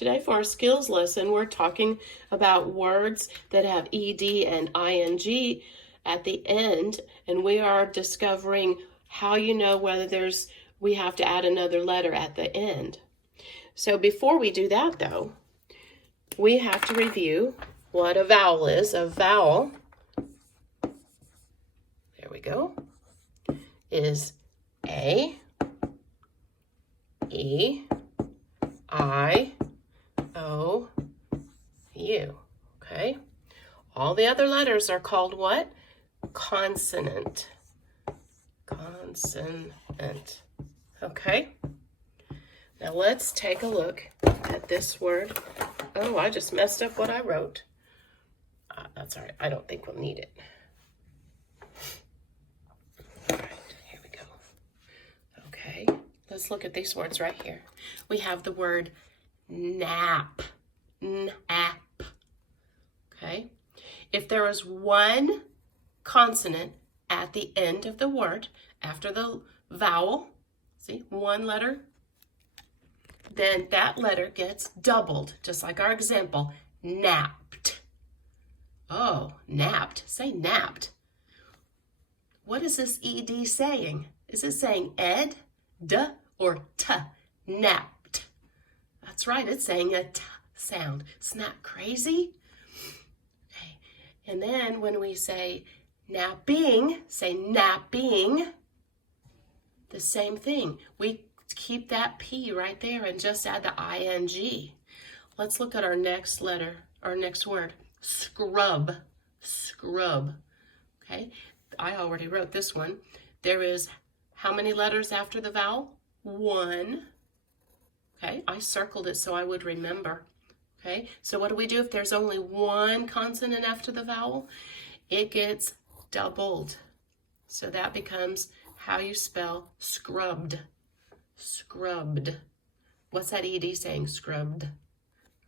Today for our skills lesson, we're talking about words that have ed and ing at the end, and we are discovering how you know whether we have to add another letter at the end. So before we do that though, we have to review what a vowel is. A vowel, there we go, is A, E, I, O, U, okay? All the other letters are called what? Consonant. Consonant, okay? Now let's take a look at this word. Oh, I just messed up what I wrote. That's all right, I don't think we'll need it. All right, here we go. Okay, let's look at these words right here. We have the word nap, nap, okay? If there is one consonant at the end of the word, after the vowel, see, one letter, then that letter gets doubled, just like our example, napped. Oh, napped, say napped. What is this ed saying? Is it saying ed, d, or t? Napped. That's right, it's saying a t sound. Isn't that crazy? Okay. And then when we say napping, say napping, the same thing. We keep that P right there and just add the ing. Let's look at our next letter, our next word, scrub, scrub, okay? I already wrote this one. There is how many letters after the vowel? One, okay? I circled it so I would remember, okay? So what do we do if there's only one consonant after the vowel? It gets doubled. So that becomes how you spell scrubbed. Scrubbed. What's that ed saying? Scrubbed.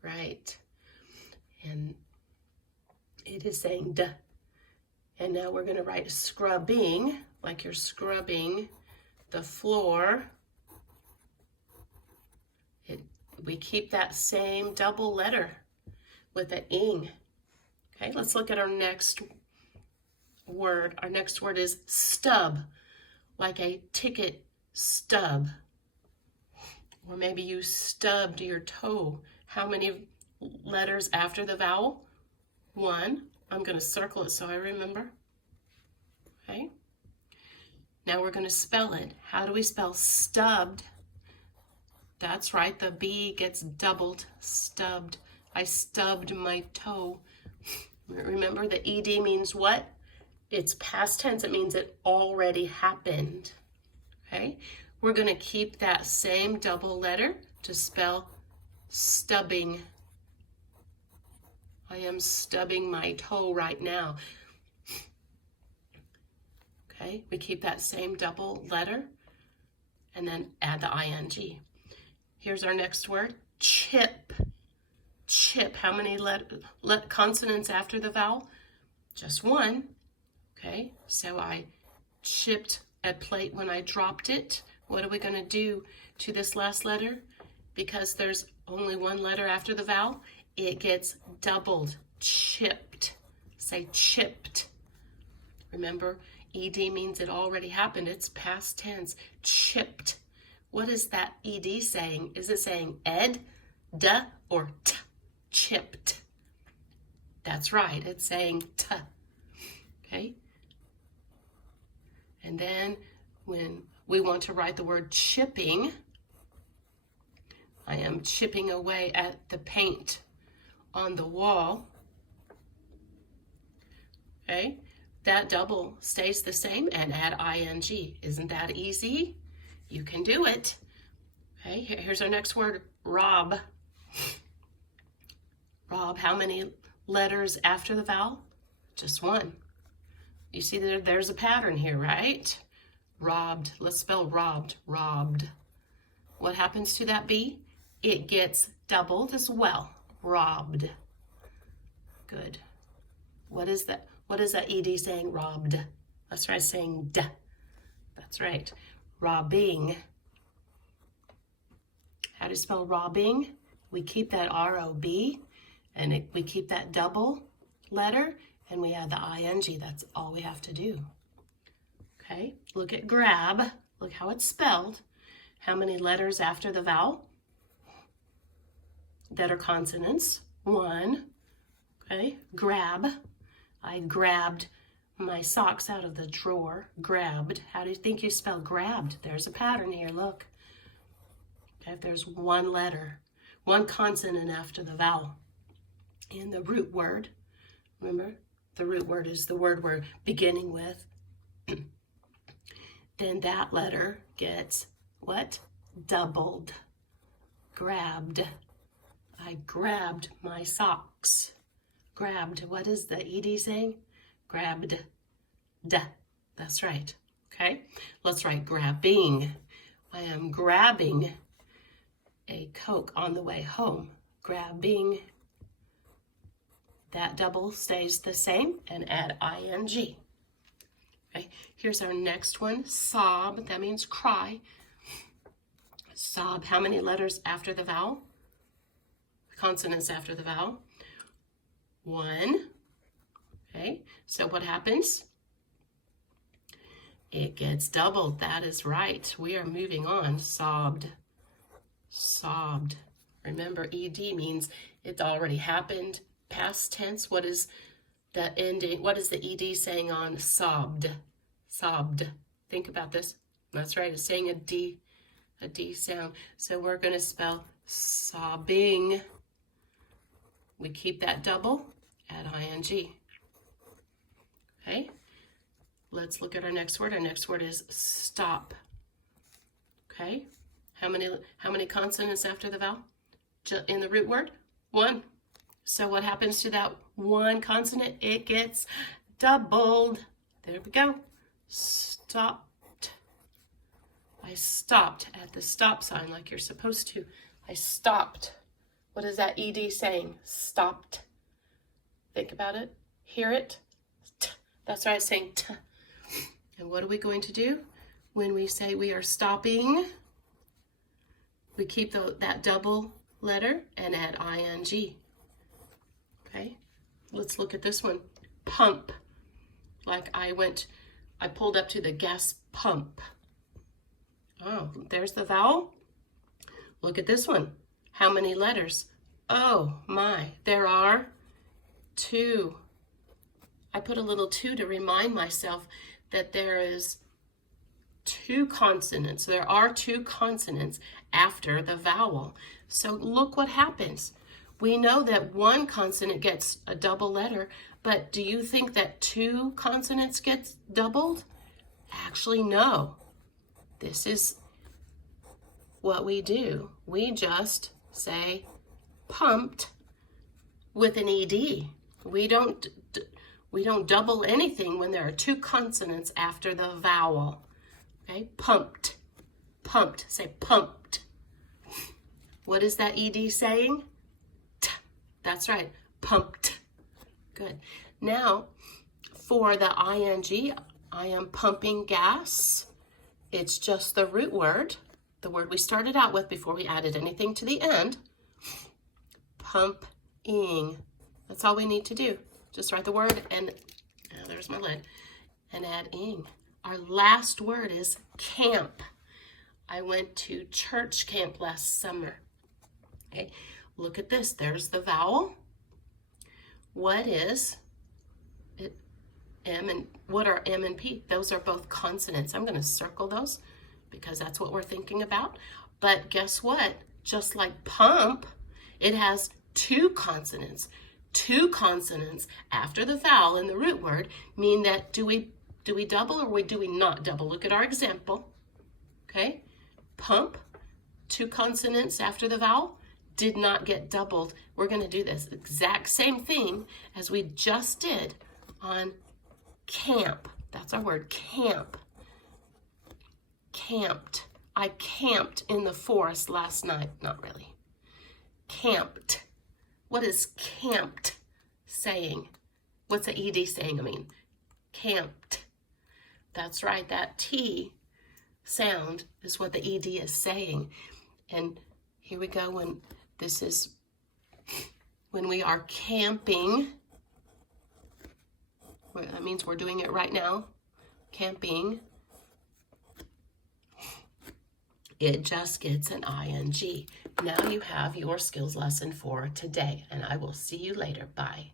Right. And it is saying d. And now we're going to write scrubbing, like you're scrubbing the floor. We keep that same double letter with the ing. Okay, let's look at our next word. Our next word is stub, like a ticket stub. Or maybe you stubbed your toe. How many letters after the vowel? One. I'm going to circle it so I remember. Okay. Now we're going to spell it. How do we spell stubbed? That's right, the B gets doubled. Stubbed. I stubbed my toe. Remember, the ed means what? It's past tense. It means it already happened. Okay. We're going to keep that same double letter to spell stubbing. I am stubbing my toe right now. Okay, we keep that same double letter and then add the ing. Here's our next word, chip. Chip, how many consonants after the vowel? Just one. Okay, so I chipped a plate when I dropped it. What are we going to do to this last letter? Because there's only one letter after the vowel, it gets doubled, chipped. Say chipped. Remember, ed means it already happened. It's past tense, chipped. What is that ed saying? Is it saying ed, d, or t? Chipped. That's right, it's saying t. Okay? And then when we want to write the word chipping, I am chipping away at the paint on the wall. Okay, that double stays the same and add ing. Isn't that easy? You can do it. Okay, here's our next word, rob. Rob, how many letters after the vowel? Just one. You see there's a pattern here, right? Robbed. Let's spell robbed. Robbed. What happens to that B? It gets doubled as well. Robbed. Good. What is that? What is that ed saying? Robbed. Let's try saying d. That's right. Robbing. How do you spell robbing? We keep that R-O-B, and we keep that double letter, and we add the ing. That's all we have to do. Okay, look at grab. Look how it's spelled. How many letters after the vowel that are consonants? 1. Okay, grab. I grabbed my socks out of the drawer. Grabbed. How do you think you spell grabbed? There's a pattern here, look. Okay, if there's one letter, one consonant after the vowel in the root word, remember, the root word is the word we're beginning with, then that letter gets what? Doubled. Grabbed. I grabbed my socks. Grabbed. What is the ed saying? Grabbed. That's right. Okay, let's write grabbing. I am grabbing a Coke on the way home. Grabbing. That double stays the same, and add ing. Okay, here's our next one, sob. That means cry. Sob, how many letters after the vowel? Consonants after the vowel. 1. Okay, so what happens? It gets doubled. That is right. We are moving on. Sobbed. Sobbed. Remember, ed means it's already happened. Past tense. What is the ending? What is the ed saying on sobbed? Sobbed. Think about this. That's right. It's saying a D sound. So we're going to spell sobbing. We keep that double, add ing. Okay. Let's look at our next word. Our next word is stop. Okay. How many consonants after the vowel? In the root word? 1. So what happens to that one consonant? It gets doubled. There we go. Stopped. I stopped at the stop sign like you're supposed to. I stopped. What is that ed saying? Stopped. Think about it. Hear it. That's right, saying t. And what are we going to do when we say we are stopping? We keep that double letter and add ing. Okay, let's look at this one. Pump. Like I pulled up to the gas pump. Oh, there's the vowel. Look at this one. How many letters? Oh my, there are 2. I put a little 2 to remind myself that there is 2 consonants. There are 2 consonants after the vowel. So look what happens. We know that one consonant gets a double letter, but do you think that 2 consonants get doubled? Actually, no. This is what we do. We just say pumped with an ed. We don't double anything when there are 2 consonants after the vowel. Okay, pumped. Pumped. Say pumped. What is that ed saying? That's right, pumped. Good. Now, for the ing, I am pumping gas. It's just the root word, the word we started out with before we added anything to the end. Pumping. That's all we need to do. Just write the word and, there's my lid, and add ing. Our last word is camp. I went to church camp last summer. Okay. Look at this. There's the vowel. What is it? M and what are M and P? Those are both consonants. I'm going to circle those because that's what we're thinking about. But guess what? Just like pump, it has 2 consonants. 2 consonants after the vowel in the root word mean that do we double or do we not double? Look at our example. Okay? Pump, 2 consonants after the vowel, did not get doubled. We're going to do this exact same thing as we just did on camp. That's our word, camp. Camped. I camped in the forest last night. Not really. Camped. What is camped saying? What's the ed saying? Camped. That's right. That T sound is what the ed is saying. And here we go. This is when we are camping. That means we're doing it right now. Camping. It just gets an ing. Now you have your skills lesson for today, and I will see you later. Bye.